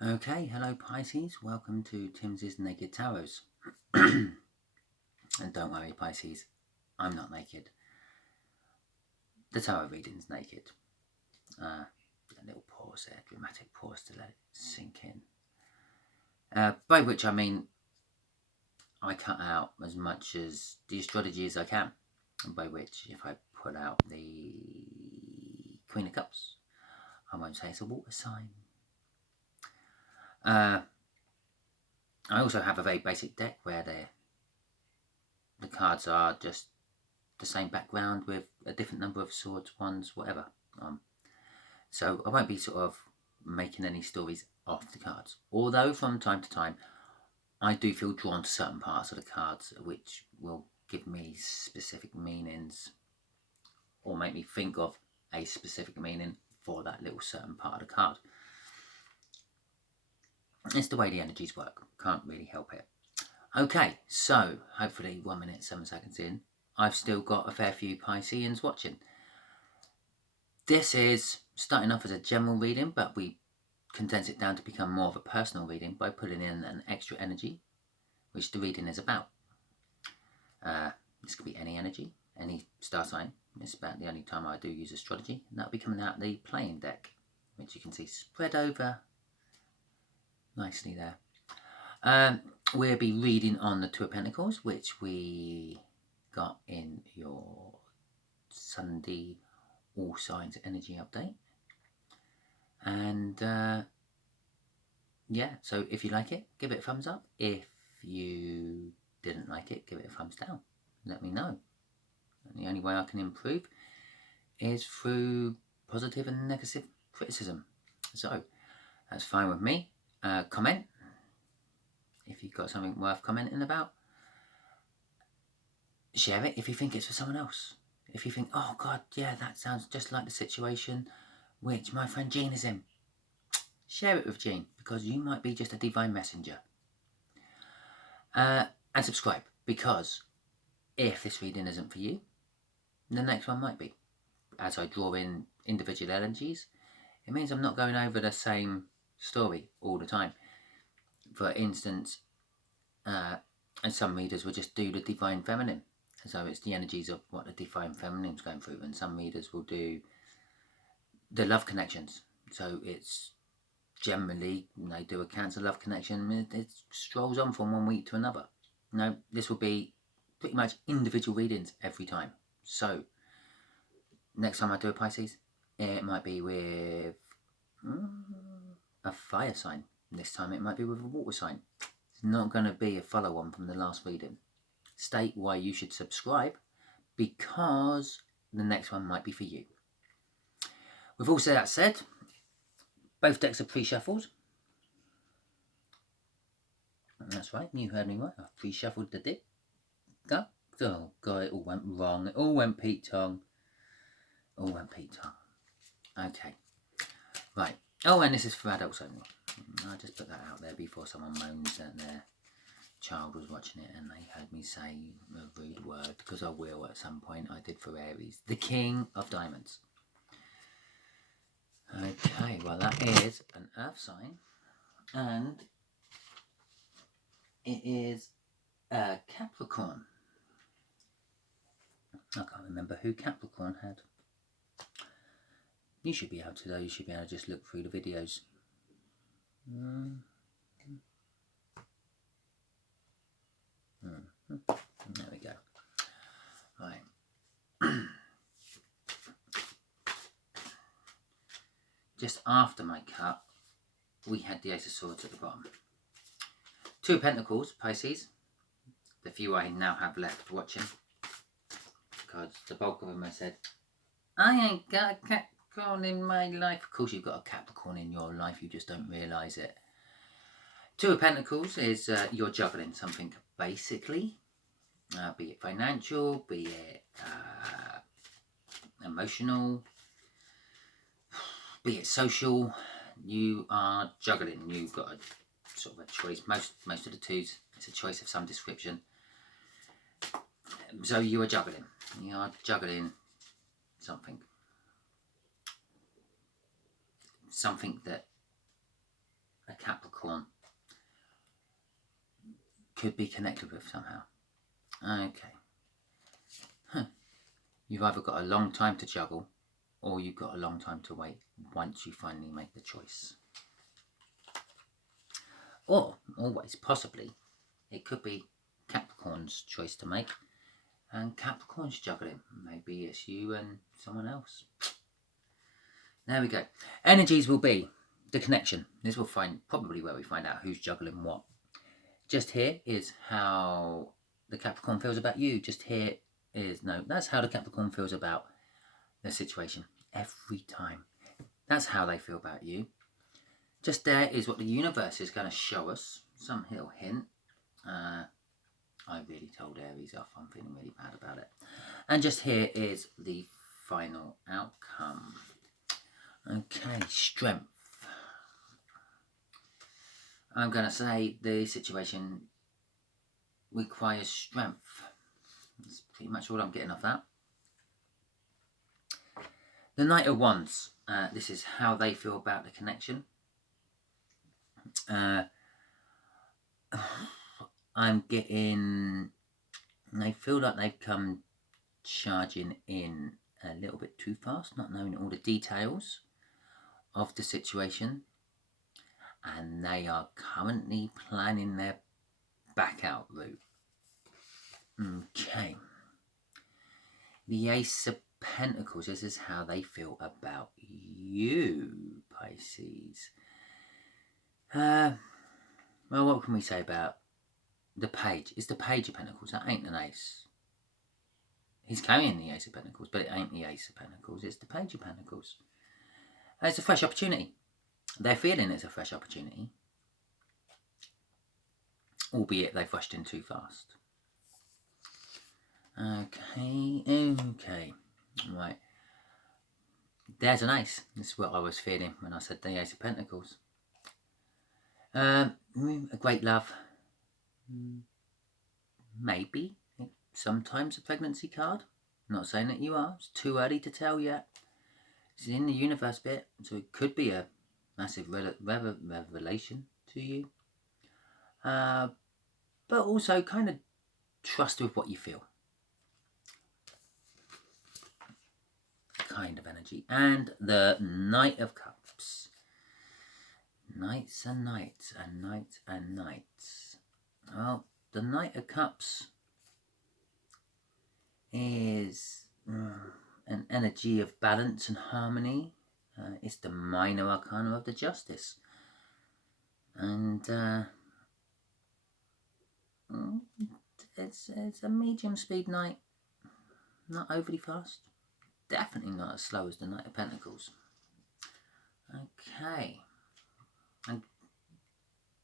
Okay, hello Pisces, welcome to Timsy's Naked Tarots. And don't worry Pisces, I'm not naked. The tarot reading's naked. A little pause there, dramatic pause to let it sink in. By which I mean I cut out as much as the astrology as I can. And by which, if I put out the Queen of Cups, I won't say it's a water sign. I also have a very basic deck where the cards are just the same background with a different number of swords, wands, whatever. So I won't be sort of making any stories off the cards. Although from time to time, I do feel drawn to certain parts of the cards which will give me specific meanings or make me think of a specific meaning for that little certain part of the card. It's the way the energies work. Can't really help it. Okay, so hopefully 1 minute, 7 seconds in, I've still got a fair few Pisceans watching. This is starting off as a general reading, but we condense it down to become more of a personal reading by putting in an extra energy, which the reading is about. This could be any energy, any star sign. It's about the only time I do use astrology, and that'll be coming out the playing deck, which you can see spread over nicely there. We'll be reading on the Two of Pentacles, which we got in your Sunday All Signs Energy Update. And yeah, so if you like it, give it a thumbs up. If you didn't like it, give it a thumbs down. Let me know. And the only way I can improve is through positive and negative criticism. So that's fine with me. Comment if you've got something worth commenting about. Share it if you think it's for someone else. If you think, oh God, yeah, that sounds just like the situation which my friend Jean is in. Share it with Jean, because you might be just a divine messenger. And subscribe, because if this reading isn't for you, the next one might be. As I draw in individual energies, it means I'm not going over the same story all the time. For instance, and some readers will just do the divine feminine. So it's the energies of what the divine feminine's going through, and some readers will do the love connections. So it's generally, they do a Cancer love connection, it strolls on from one week to another. No, this will be pretty much individual readings every time. So next time I do a Pisces, it might be with a fire sign. This time it might be with a water sign. It's not going to be a follow-on from the last reading. State why you should subscribe, because the next one might be for you. With all that said, both decks are pre-shuffled. That's right, you heard me right. I've pre-shuffled the deck. Oh God, it all went wrong. It all went Pete Tong. Okay. Right. Oh, and this is for adults only. I'll just put that out there before someone moans that their child was watching it and they heard me say a rude word, because I will at some point. I did for Aries, the King of Diamonds. Okay, well that is an earth sign, and it is a Capricorn. I can't remember who Capricorn had. You should be able to, though. You should be able to just look through the videos. There we go. Right. Just after my cut, we had the Ace of Swords at the bottom. Two of Pentacles, Pisces. The few I now have left watching. Because the bulk of them I said, I ain't got a Capricorn in my life. Of course you've got a Capricorn in your life, you just don't realise it. Two of Pentacles is you're juggling something, basically. Be it financial, be it emotional, be it social. You are juggling. You've got a sort of a choice. Most of the twos, it's a choice of some description. So you are juggling. You are juggling something. Something that a Capricorn could be connected with somehow. Okay. You've either got a long time to juggle, or you've got a long time to wait once you finally make the choice. Or, always, possibly, it could be Capricorn's choice to make, and Capricorn's juggling. Maybe it's you and someone else. There we go. Energies will be the connection. This will probably where we find out who's juggling what. Just here is how the Capricorn feels about you. Just here is, no, that's how the Capricorn feels about the situation every time. That's how they feel about you. Just there is what the universe is going to show us. Some little hint. I really told Aries off. I'm feeling really bad about it. And just here is the final outcome. Okay, strength. I'm going to say the situation requires strength. That's pretty much all I'm getting off that. The Knight of Wands. This is how they feel about the connection. I'm getting... They feel like they've come charging in a little bit too fast, not knowing all the details of the situation. And they are currently planning their back out route. Okay. The Ace of Pentacles. This is how they feel about you, Pisces. Well, what can we say about the Page? It's the Page of Pentacles. That ain't an Ace. He's carrying the Ace of Pentacles, but it ain't the Ace of Pentacles. It's the Page of Pentacles. It's a fresh opportunity. They're feeling it's a fresh opportunity, albeit they've rushed in too fast. Okay, right. There's an Ace. This is what I was feeling when I said the Ace of Pentacles. A great love. Maybe. Sometimes a pregnancy card. Not saying that you are. It's too early to tell yet. It's in the universe bit, so it could be a massive revelation to you. But also kind of trust with what you feel. Kind of energy. And the Knight of Cups. Knights and knights and knights and knights. Well, the Knight of Cups is an energy of balance and harmony. It's the minor arcana of the Justice. And it's a medium speed knight. Not overly fast. Definitely not as slow as the Knight of Pentacles. Okay. And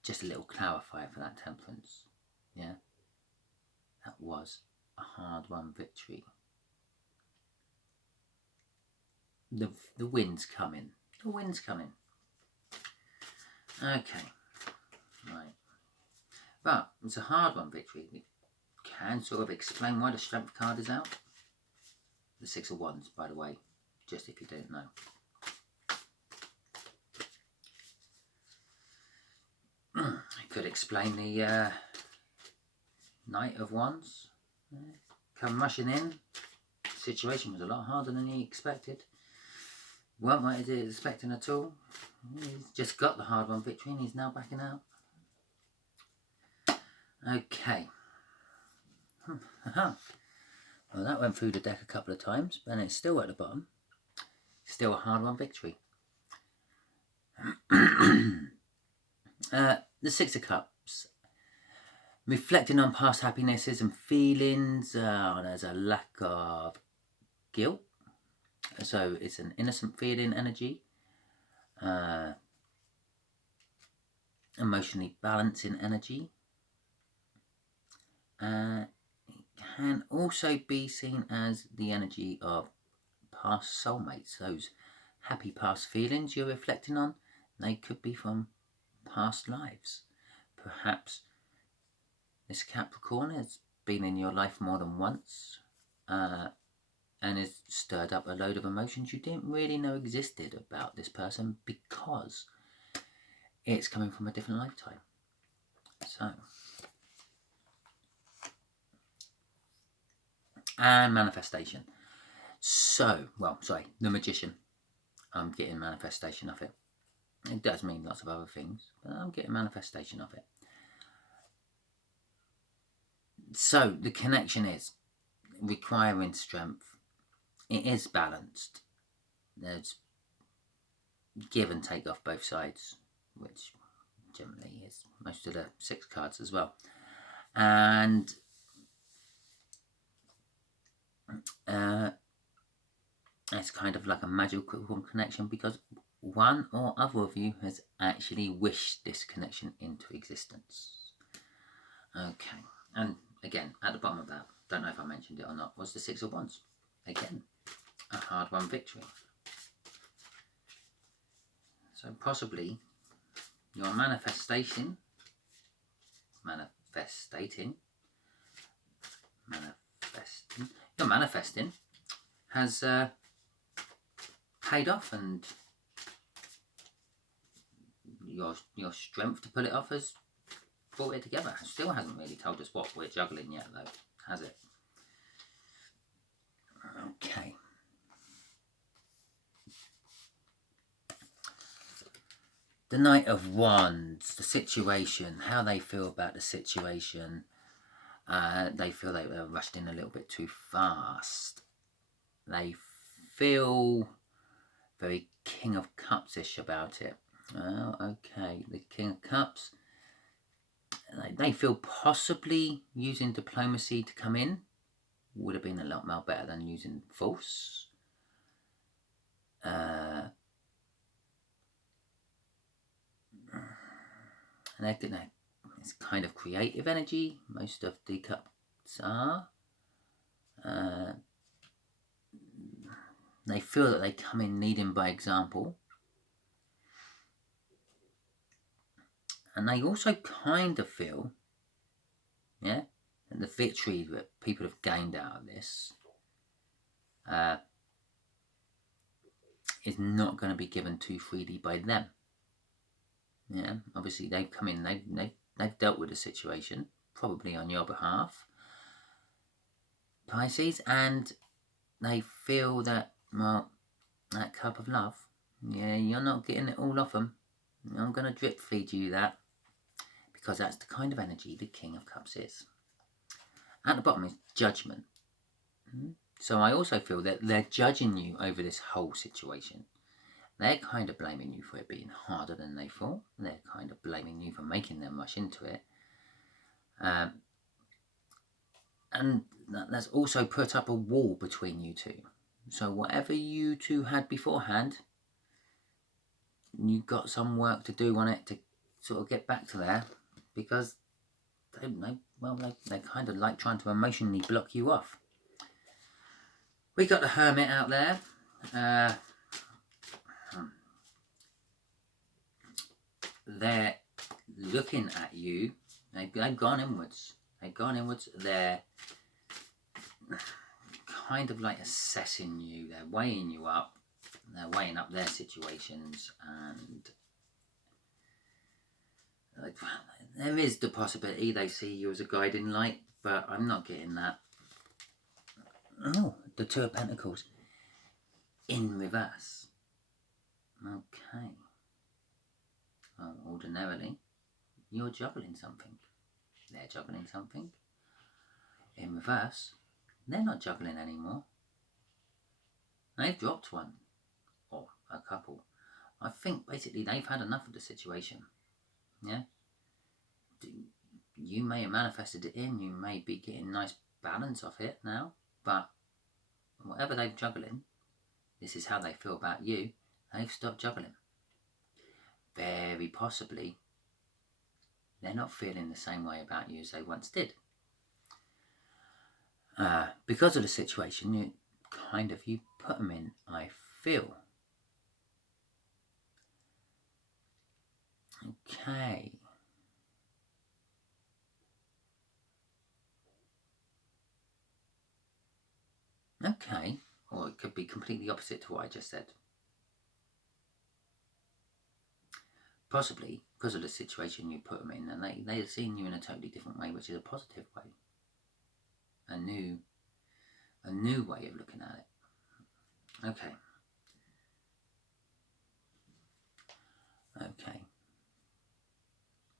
just a little clarifier for that Temperance. Yeah. That was a hard-won victory. The wind's coming. The wind's coming. Okay. Right. But it's a hard-won victory. We can sort of explain why the Strength card is out. The Six of Wands, by the way, just if you don't know. I could explain the Knight of Wands. Come rushing in. The situation was a lot harder than he expected. Weren't what he was expecting at all. He's just got the hard-won victory and he's now backing out. Okay. Well, that went through the deck a couple of times, and it's still at the bottom. Still a hard-won victory. The Six of Cups. Reflecting on past happinesses and feelings. There's a lack of guilt. So it's an innocent feeling energy. Emotionally balancing energy. It can also be seen as the energy of past soulmates. Those happy past feelings you're reflecting on, they could be from past lives. Perhaps this Capricorn has been in your life more than once and has stirred up a load of emotions you didn't really know existed about this person, because it's coming from a different lifetime. So, and manifestation. So, well, sorry, the magician. I'm getting manifestation of it. It does mean lots of other things, but I'm getting manifestation of it. So the connection is requiring strength. It is balanced. There's give and take off both sides, which generally is most of the 6 cards as well. And it's kind of like a magical connection because one or other of you has actually wished this connection into existence. Okay, and again, at the bottom of that, don't know if I mentioned it or not, was the 6 of Wands. Again, a hard-won victory. So possibly your manifesting has paid off, and your strength to pull it off has brought it together. It still hasn't really told us what we're juggling yet, though, has it? Okay. The Knight of Wands, the situation, how they feel about the situation. They feel they were rushed in a little bit too fast. They feel very King of Cups-ish about it. Oh, okay. The King of Cups, they feel possibly using diplomacy to come in would have been a lot more better than using force. And it's kind of creative energy. Most of the cups are. They feel that they come in leading by example. And they also kind of feel, that the victory that people have gained out of this is not going to be given too freely by them. Yeah, obviously they've come in, they've dealt with the situation, probably on your behalf, Pisces, and they feel that, well, that cup of love, yeah, you're not getting it all off them. I'm going to drip feed you that, because that's the kind of energy the King of Cups is. At the bottom is judgment. So I also feel that they're judging you over this whole situation. They're kind of blaming you for it being harder than they thought. They're kind of blaming you for making them rush into it. And that's also put up a wall between you two. So whatever you two had beforehand, you've got some work to do on it to sort of get back to there, because they're kind of like trying to emotionally block you off. We got the Hermit out there. They're looking at you. They've gone inwards. They're kind of like assessing you. They're weighing you up. They're weighing up their situations, and there is the possibility they see you as a guiding light, but I'm not getting that. Oh, the 2 of Pentacles in reverse. Okay. Well, ordinarily, you're juggling something. They're juggling something. In reverse, they're not juggling anymore. They've dropped one, or a couple. I think basically they've had enough of the situation. Yeah? You may have manifested it in, you may be getting nice balance off it now, but whatever they're juggling, this is how they feel about you. They've stopped juggling. Very possibly, they're not feeling the same way about you as they once did. Because of the situation, you put them in, I feel. Okay. Okay. Or it could be completely opposite to what I just said. possibly because of the situation you put them in, and they're seeing you in a totally different way, which is a positive way, a new way of looking at it. Okay.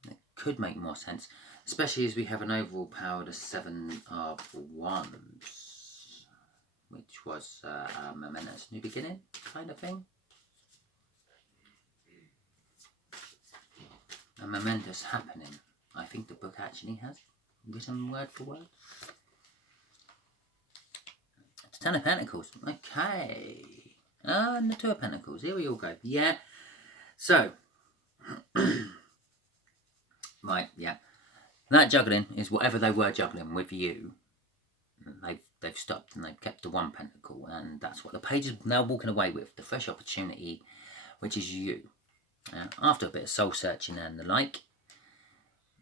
It could make more sense, especially as we have an overall power of the 7 of Wands, which was a momentous new beginning kind of thing. A momentous happening. I think the book actually has written word for word. It's 10 of Pentacles. Okay. And the 2 of Pentacles. Here we all go. Yeah. So, right, yeah. That juggling is whatever they were juggling with you. They've stopped and they've kept the 1 pentacle, and that's what the page is now walking away with, the fresh opportunity, which is you. After a bit of soul searching and the like,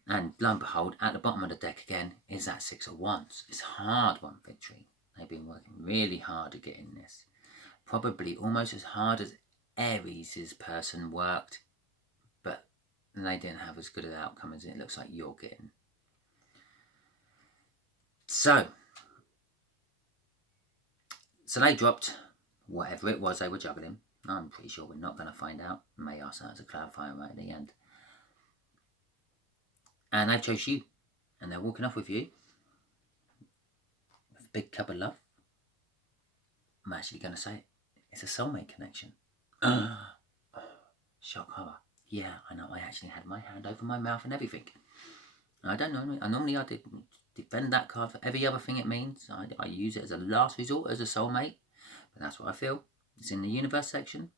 and lo and behold, at the bottom of the deck again is that 6 of Wands. It's hard-won victory. They've been working really hard at getting this. Probably almost as hard as Aries' person worked, but they didn't have as good an outcome as it looks like you're getting. So they dropped whatever it was they were juggling. I'm pretty sure we're not going to find out. I may ask that as a clarifier right at the end. And they've chose you. And they're walking off with you. With a big cup of love. I'm actually going to say it. It's a soulmate connection. Shock horror. Yeah, I know. I actually had my hand over my mouth and everything. I don't know. Normally I did defend that card for every other thing it means. I use it as a last resort, as a soulmate. But that's what I feel. It's in the universe section.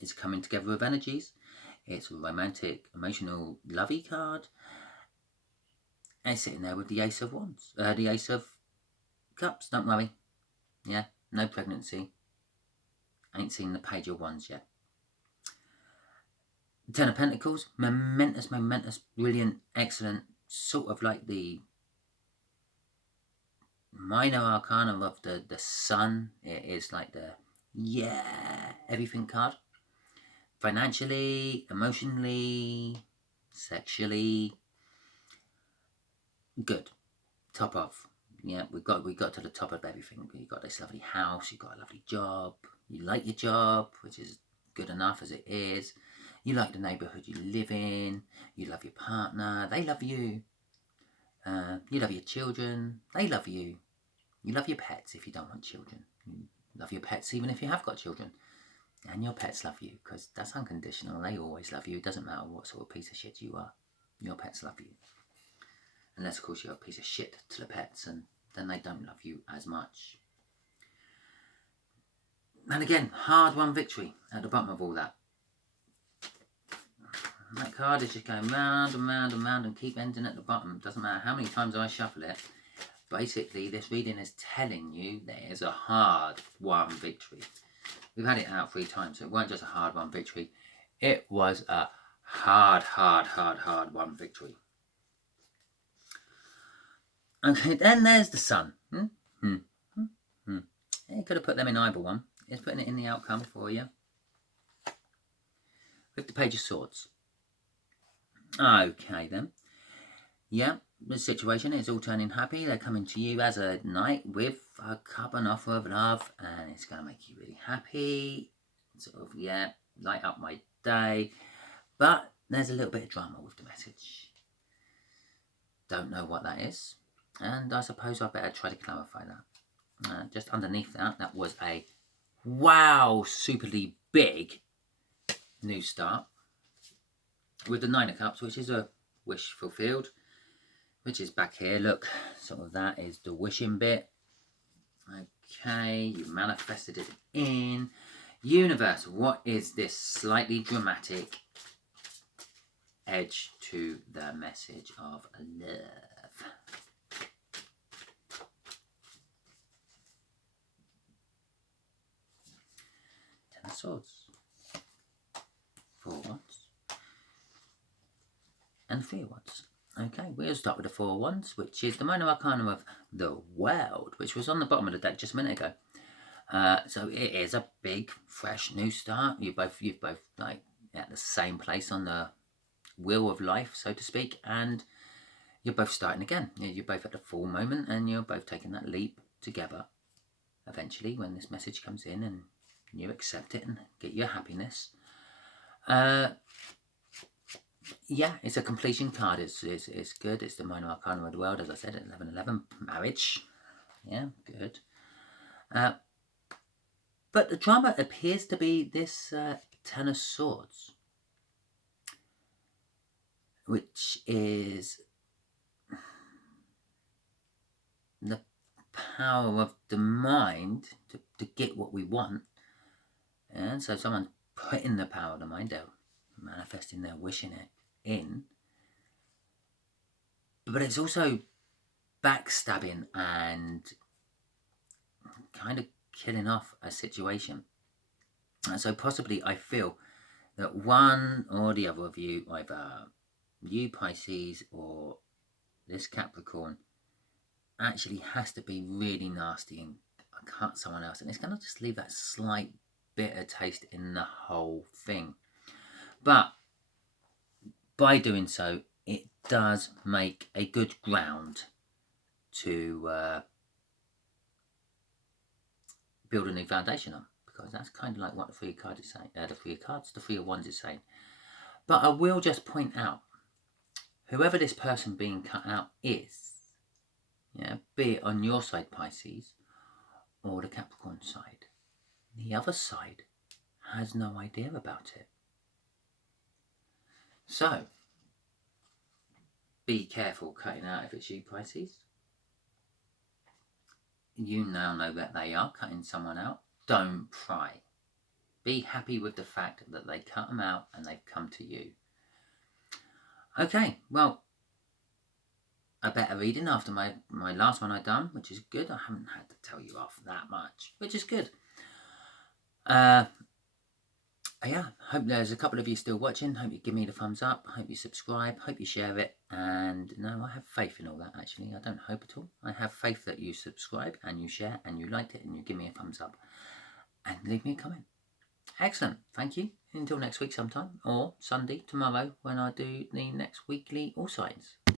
It's coming together with energies. It's a romantic, emotional, lovey card. And it's sitting there with the Ace of Wands. The Ace of Cups. Don't worry. Yeah, no pregnancy. Ain't seen the Page of Wands yet. 10 of Pentacles. Momentous, brilliant, excellent. Sort of like the minor arcana of the sun. It is like the everything card. Financially, emotionally, sexually, good. Top of. Yeah, we got to the top of everything. You got this lovely house, you got a lovely job, you like your job, which is good enough as it is. You like the neighbourhood you live in, you love your partner, they love you. You love your children, they love you. You love your pets if you don't want children. You love your pets even if you have got children. And your pets love you, because that's unconditional. They always love you. It doesn't matter what sort of piece of shit you are. Your pets love you. Unless, of course, you're a piece of shit to the pets, and then they don't love you as much. And again, hard-won victory at the bottom of all that. That card is just going round and round and round and keep ending at the bottom. Doesn't matter how many times I shuffle it. Basically, this reading is telling you there's a hard-won victory. We've had it out 3 times, so it weren't just a hard-won victory. It was a hard-won victory. Okay, then there's the sun. You could have put them in either one. It's putting it in the outcome for you. With the Page of Swords. Okay, then. Yeah, the situation is all turning happy. They're coming to you as a knight with a cup and offer of love, and it's going to make you really happy. Sort of, yeah, light up my day. But there's a little bit of drama with the message. Don't know what that is, and I suppose I better try to clarify that. Just underneath that was a wow, superly big new start with the 9 of Cups, which is a wish fulfilled, which is back here. Look, sort of that is the wishing bit. Okay, you manifested it in. Universe, what is this slightly dramatic edge to the message of love? Ten of Swords. 4 of Wands. And 3 of Wands. Okay, we'll start with the 4 of Wands, which is the minor arcana of the World, which was on the bottom of the deck just a minute ago. So it is a big, fresh, new start. You've both like at the same place on the wheel of life, so to speak, and you're both starting again. You're both at the full moment, and you're both taking that leap together. Eventually, when this message comes in and you accept it and get your happiness. Yeah, it's a completion card. It's good. It's the minor arcana of the world, as I said, at 11:11, marriage. Yeah, good. But the drama appears to be this Ten of Swords, which is the power of the mind to get what we want. And so someone's putting the power of the mind, they're manifesting, they're wishing it in. But it's also backstabbing and kind of killing off a situation. And so possibly I feel that one or the other of you, either you Pisces or this Capricorn, actually has to be really nasty and cut someone else, and it's going to just leave that slight bitter taste in the whole thing. But by doing so, it does make a good ground to build a new foundation on, because that's kind of like what the Three of Cards is saying. The Three of Wands is saying. But I will just point out, whoever this person being cut out is, yeah, be it on your side, Pisces, or the Capricorn side, the other side has no idea about it. So, be careful cutting out if it's you, Pisces. You now know that they are cutting someone out. Don't pry. Be happy with the fact that they cut them out and they've come to you. Okay, well, a better reading after my last one I've done, which is good. I haven't had to tell you off that much, which is good. Yeah, hope there's a couple of you still watching. Hope you give me the thumbs up. Hope you subscribe. Hope you share it. And no, I have faith in all that, actually. I don't hope at all. I have faith that you subscribe and you share and you liked it and you give me a thumbs up and leave me a comment. Excellent. Thank you. Until next week sometime, or Sunday, tomorrow, when I do the next weekly All Signs.